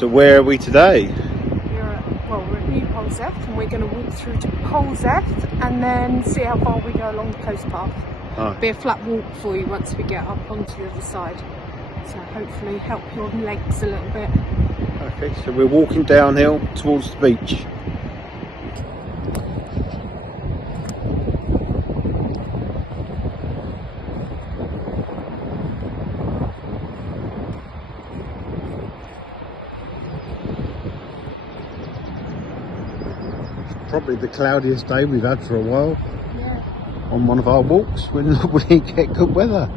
So where are we today? We're at New Polzeath, and we're going to walk through to Polzeath and then see how far we go along the coast path. Oh. Be a flat walk for you once we get up onto the other side. So hopefully help your legs a little bit. Okay, so we're walking downhill towards the beach. Probably the cloudiest day we've had for a while. Yeah. On one of our walks when we get good weather.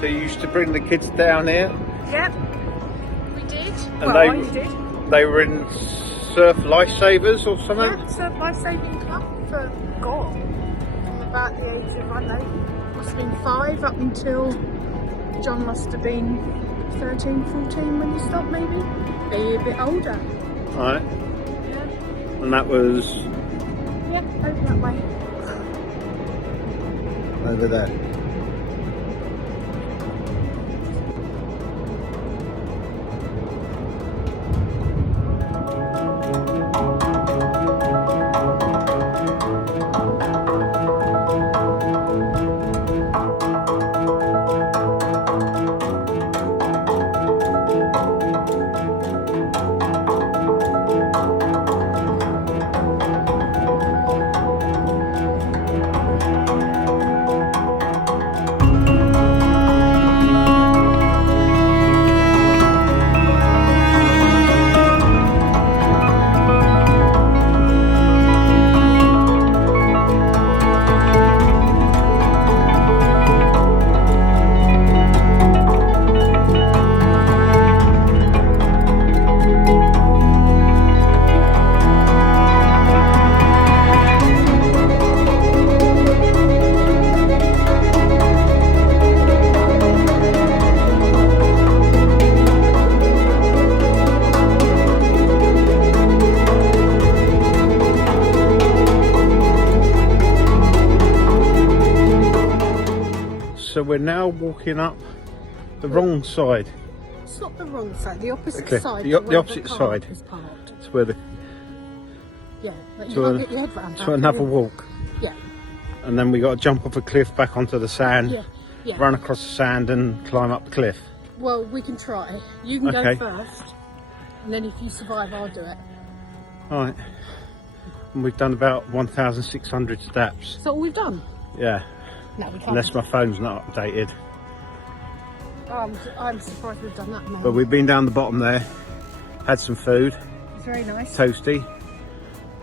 So you used to bring the kids down here? Yep, we did. And I did. They were in Surf Lifesavers or something? Yeah, Surf Lifesaving Club for God. From about the age of, I don't know, must have been 5 up until John must have been 13, 14 when he stopped, maybe. Maybe a bit older. Right. Yeah. And that was Yep, over that way. over there. So we're now walking up the wrong side. It's not the wrong side, the opposite Okay, side. the opposite side. Is parked. It's where the Yeah, but you To can't a- get your head round that. to another walk, Yeah, and then we got to jump off a cliff back onto the sand, yeah, yeah. run across the sand, and climb up the cliff. Well, we can try. You can Okay. go first, and then if you survive, I'll do it. All right. And we've done about 1,600 steps. Is that all we've done? Yeah, No, we can't. unless my phone's not updated. I'm surprised we've done that now. But we've been down the bottom there, had some food, It's very nice. toasty.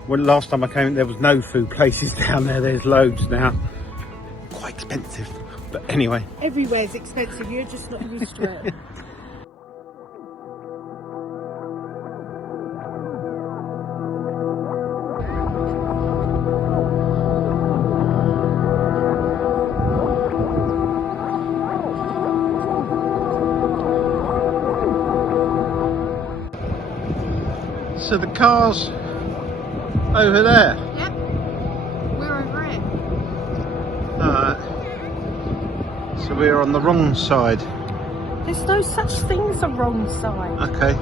When last time I came, there was no food places down there. There's loads now. Quite expensive, but anyway. Everywhere's expensive, you're just not used to it. So the car's over there. Yep, we're over it. Alright. So we're on the wrong side. There's no such thing as a wrong side. Okay.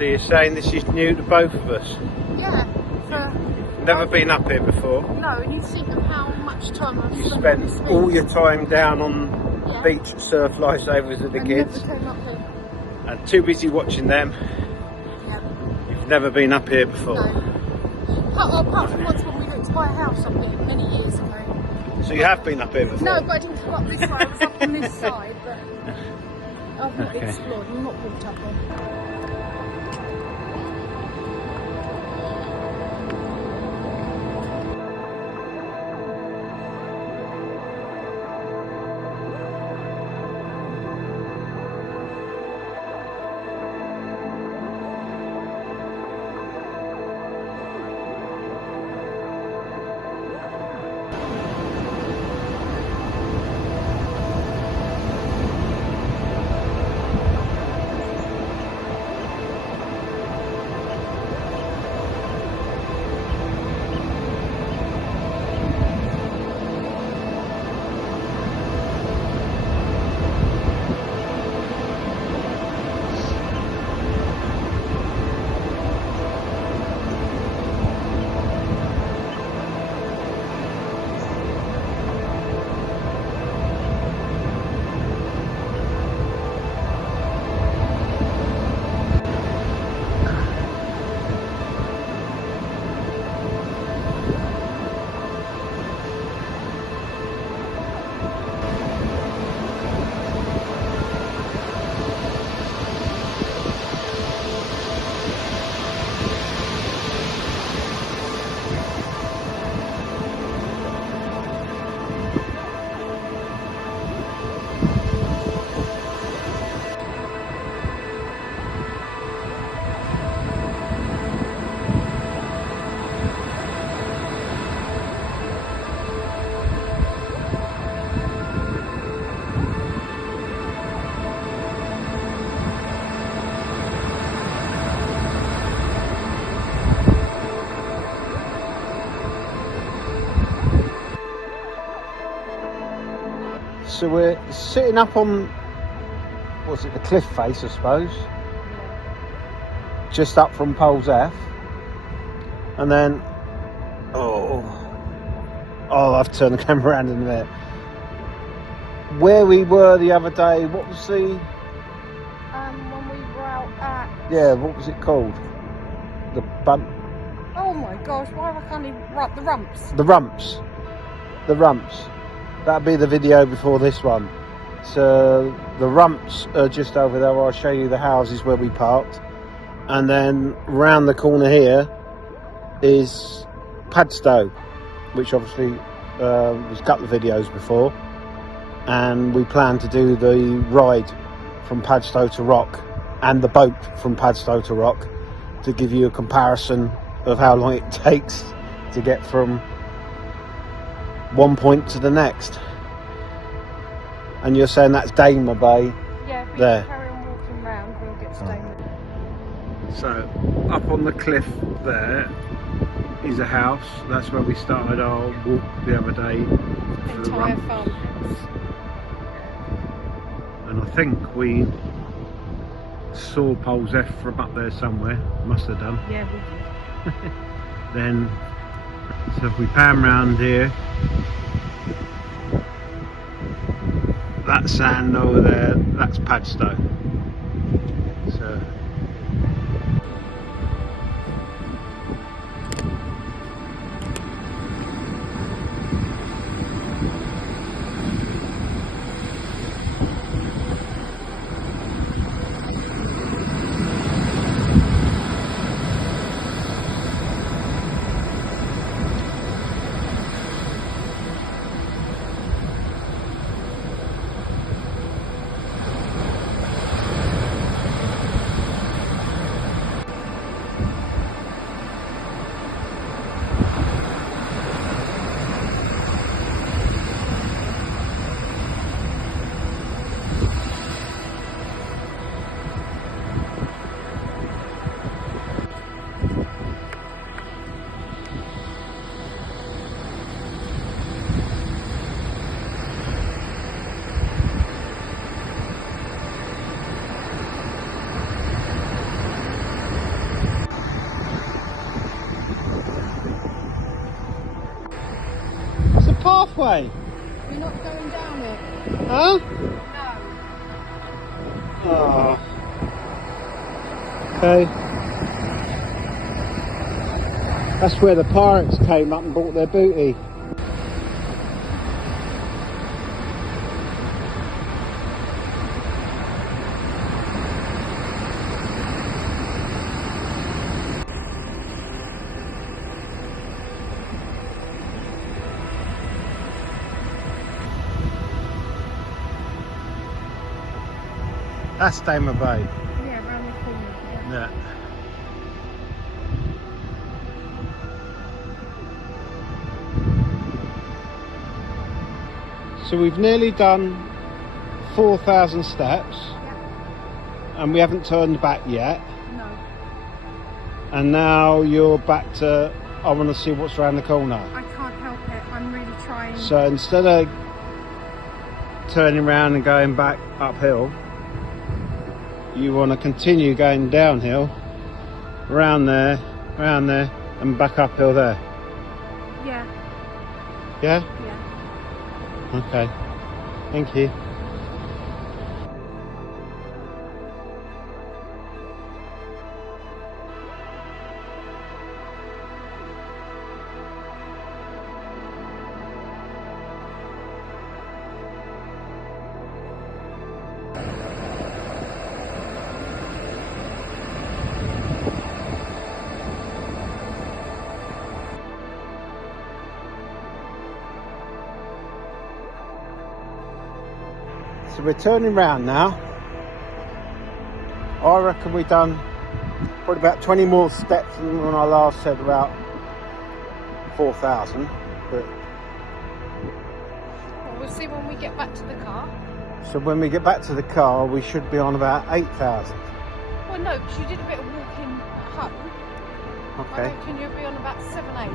So you're saying this is new to both of us? Yeah. Never been up here before? No, and you think of how much time I've You spent spent this all week. your time down on the Yeah. beach, surf lifesavers with the And kids, never came up here. and too busy watching them. Yeah. You've never been up here before? No. Apart from once when we went to buy a house up here many years ago. So you have been up here before? No, but I didn't come up this way. I was up on this side, but I've not Okay. explored. I'm not walked up on. So we're sitting up on, what's it, the cliff face I suppose, just up from Polzeath, and then, I'll have to turn the camera around in a minute. Where we were the other day, what was the... When we were out at... Yeah, what was it called? The bump... Oh my gosh, why I can't even... Right, the rumps. The rumps. The rumps. That'll be the video before this one. So the rumps are just over there where I'll show you the houses where we parked. And then round the corner here is Padstow, which obviously was a couple of videos before. And we plan to do the ride from Padstow to Rock and the boat from Padstow to Rock to give you a comparison of how long it takes to get from one point to the next. And you're saying that's Damer Bay? Yeah, if we there. carry on walking round, we'll get to Damer. So up on the cliff there is a house. That's where we started our walk the other day for the Entire rumps. farmhouse. And I think we saw Polzeath from up there somewhere. Must have done. Yeah, we did. Then, so if we pan round here, that sand over there, that's Padstow. So way? You're not going down it. Huh? No. Oh. Okay. That's where the pirates came up and bought their booty. That's Damer Bay. Yeah, around the corner. Yeah. So we've nearly done 4,000 steps, and we haven't turned back yet. No. And now you're back to, I want to see what's around the corner. I can't help it. I'm really trying. So instead of turning around and going back uphill, you want to continue going downhill, around there, and back uphill there. Yeah. Yeah? Yeah. Okay. Thank you. So we're turning round now. I reckon we've done probably about 20 more steps than when I last said about 4,000. But Well, we'll see when we get back to the car. so when we get back to the car, we should be on about 8,000. Well, no, because you did a bit of walking at home. I Okay. reckon you'll be on about 7, 8.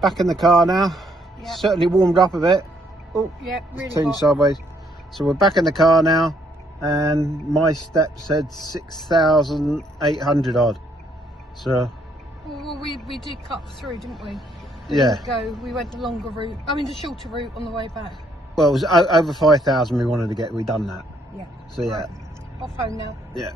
Back in the car now. Yeah. Certainly warmed up a bit. Oh, Yeah, really turning hot. sideways. So we're back in the car now, and my step said 6,800 odd. So Well, we did cut through, didn't we? yeah. We went the longer route. I mean, the shorter route on the way back. Well, it was over 5,000 we wanted to get. We done that. Yeah. So yeah. Right. Off home now. Yeah.